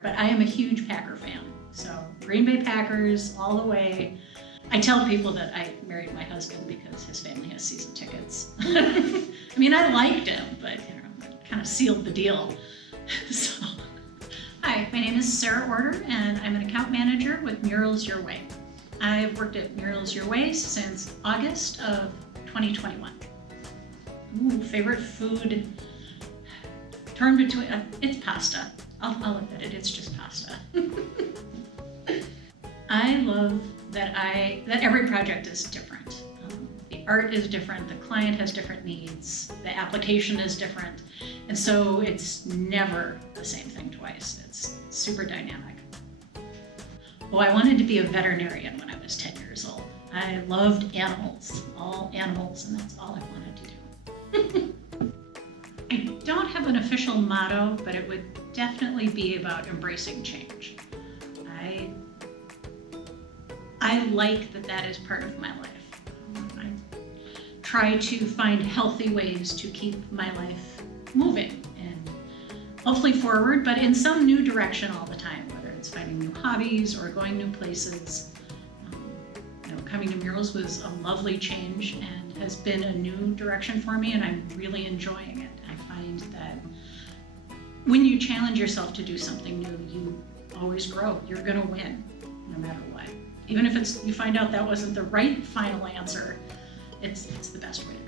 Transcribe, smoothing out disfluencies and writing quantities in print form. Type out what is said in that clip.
But I am a huge Packer fan, so Green Bay Packers all the way. I tell people that I married my husband because his family has season tickets. I mean, I liked him, but it kind of sealed the deal. So. Hi, my name is Sarah Order, and I'm an account manager with Murals Your Way. I've worked at Murals Your Way since August of 2021. Ooh, favorite food? Torn between, it's pasta. I'll admit it, it's just pasta. I love that every project is different. The art is different, the client has different needs, the application is different, and so it's never the same thing twice. It's super dynamic. Oh, I wanted to be a veterinarian when I was 10 years old. I loved animals, all animals, and that's all I wanted to do. I don't have an official motto, but it would definitely be about embracing change. I like that is part of my life. I try to find healthy ways to keep my life moving and hopefully forward, but in some new direction all the time, whether it's finding new hobbies or going new places. Coming to Murals was a lovely change and has been a new direction for me, and I'm really enjoying it. I find that when you challenge yourself to do something new, you always grow. You're gonna win, no matter what. Even if you find out that wasn't the right final answer, it's the best way to go.